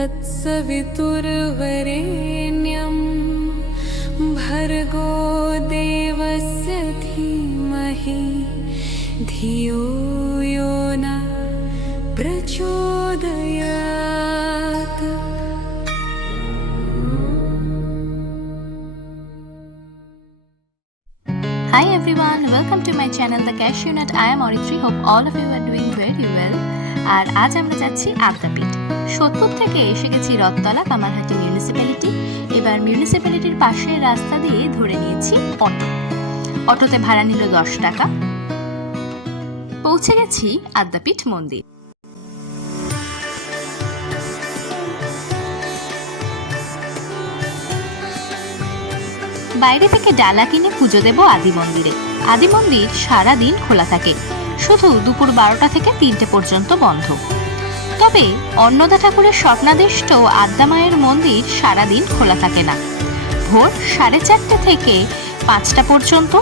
तत्सवितुर्वरेण्यं भर्गो देवस्य धीमहि धियो यो न प्रचोदयात्। Hi everyone, welcome to my channel The Cashew Nut. I am Orithri. Hope all of you are doing very well. আর আজ আমরা যাচ্ছি আদ্যাপীঠ। 70 থেকে এসে গেছি রথতলা কামারহাটি মিউনিসিপ্যালিটি। এবার মিউনিসিপ্যালিটির পাশের রাস্তা দিয়ে ধরে নিয়েছি অটো। অটোতে ভাড়া নিল 10 টাকা। পৌঁছে গেছি আদ্যাপীঠ মন্দির। বাইরে থেকে ডালা কিনে পুজো দেব আদি মন্দিরে। আদি মন্দির সারাদিন খোলা থাকে, শুধু দুপুর 12টা থেকে 3টে পর্যন্ত বন্ধ। তবে অন্নদা ঠাকুরের স্বপ্নাদিষ্ট আদ্যা মায়ের মন্দির সারাদিন খোলা থাকে না। ভোর 4:30 থেকে 5টা পর্যন্ত,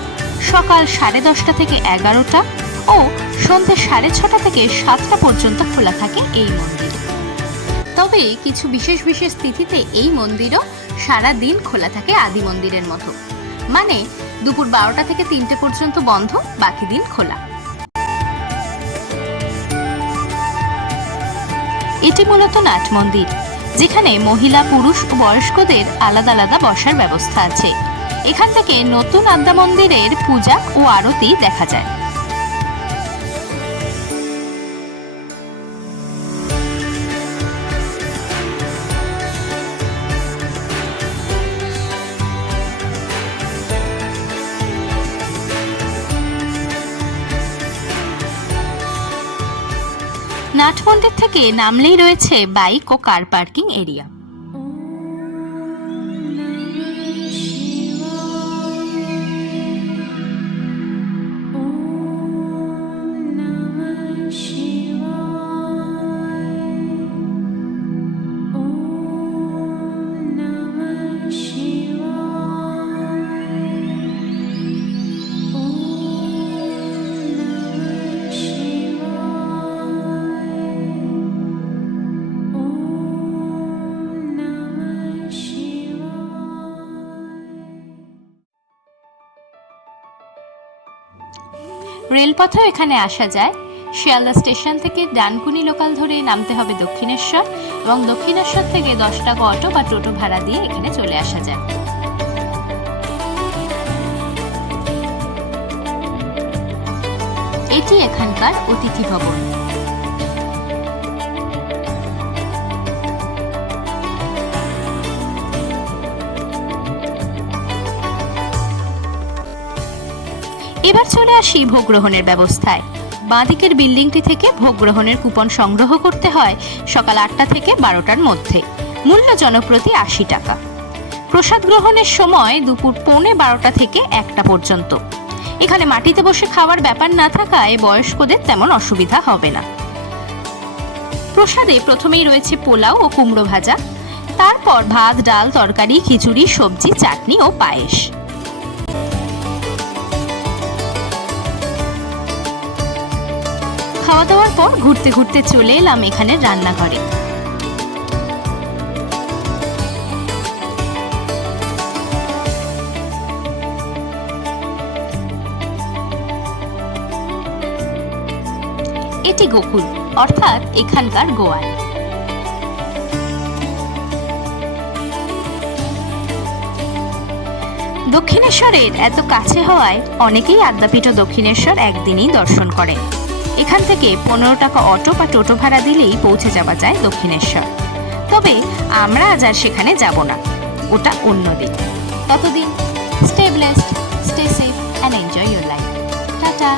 সকাল 10:30 থেকে 11টা ও সন্ধ্যে 6:30 থেকে 7টা পর্যন্ত খোলা থাকে এই মন্দির। তবে কিছু বিশেষ বিশেষ তিথিতে এই মন্দিরও সারা দিন খোলা থাকে আদি মন্দিরের মতো, মানে দুপুর 12টা থেকে 3টে পর্যন্ত বন্ধ, বাকি দিন খোলা। এটি মূলত নাট মন্দির, যেখানে মহিলা, পুরুষ ও বয়স্কদের আলাদা আলাদা বসার ব্যবস্থা আছে। এখান থেকে নতুন আদ্যা মন্দিরের পূজা ও আরতি দেখা যায়। নাট মন্দির থেকে নামলেই রয়েছে বাইক ও কার পার্কিং এরিয়া। রেলপথেও এখানে আসা যায়। শিয়ালদা স্টেশন থেকে ডানকুনি লোকাল ধরে নামতে হবে দক্ষিণেশ্বর, এবং দক্ষিণেশ্বর থেকে 10 টাকা অটো বা টোটো ভাড়া দিয়ে এখানে চলে আসা যায়। এটি এখানকার অতিথি ভবন। এবার চলে আসি ভোগ গ্রহণের ব্যবস্থায়। বাঁদিকের বিল্ডিংটি থেকে ভোগ গ্রহণের কুপন সংগ্রহ করতে হয় সকাল 8টা থেকে 12টার মধ্যে। মূল্য জনপ্রতি 80 টাকা। প্রসাদ গ্রহণের সময় দুপুর 11:15 থেকে 1টা পর্যন্ত। এখানে মাটিতে বসে খাওয়ার ব্যাপার না থাকায় বয়স্কদের তেমন অসুবিধা হবে না। প্রসাদে প্রথমেই রয়েছে পোলাও ও কুমড়ো ভাজা, তারপর ভাত, ডাল, তরকারি, খিচুড়ি, সবজি, চাটনি ও পায়েস। খাওয়া দাওয়ার পর ঘুরতে ঘুরতে চলে এলাম এখানের রান্নাঘরে। এটি গোকুল, অর্থাৎ এখানকার গোয়াল। দক্ষিণেশ্বরের এত কাছে হওয়ায় অনেকেই আদ্যাপীঠ ও দক্ষিণেশ্বর একদিনেই দর্শন করেন। এখান থেকে 15 টাকা অটো বা টোটো ভাড়া দিলেই পৌঁছে যাওয়া যায় দক্ষিণেশ্বর। তবে আমরা আজ আর সেখানে যাব না, ওটা অন্য দিন। ততদিন stay blessed, stay safe and enjoy your life. Tata.